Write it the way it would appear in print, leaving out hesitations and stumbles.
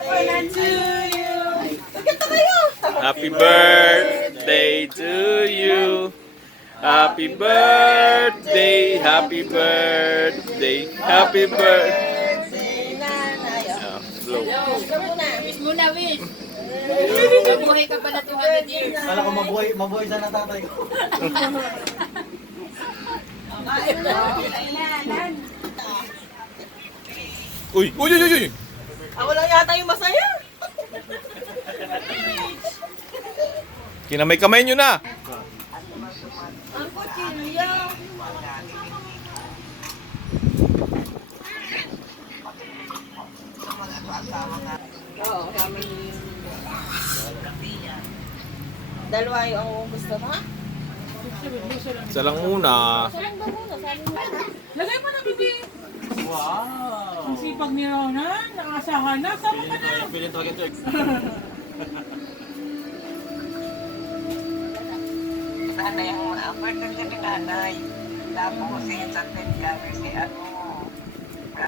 to you. Magkanta kayo. Happy birthday to you. Happy birthday, happy birthday, happy birthday. Nanay. Blow. Wish muna, wish. Mabuhay ka pala 200 years. Kala ko mabuhay sana tatay ko. Uy, uy, uy, uy, uy. Ako lang yata yung masaya. Kinamay-kamay nyo na. Ang kutsilyo. Oo, kami. Dalawa yung gusto mo? Isa lang muna. Saan ba muna? Sabi mo. Lagay mo na, bibi. Wow! Ang sipag ni Ronan, nakasahan na. Sama ka na. Pilit talaga ito. Sana yung afford ng nanay. Tapos si Santin Gary, si ano,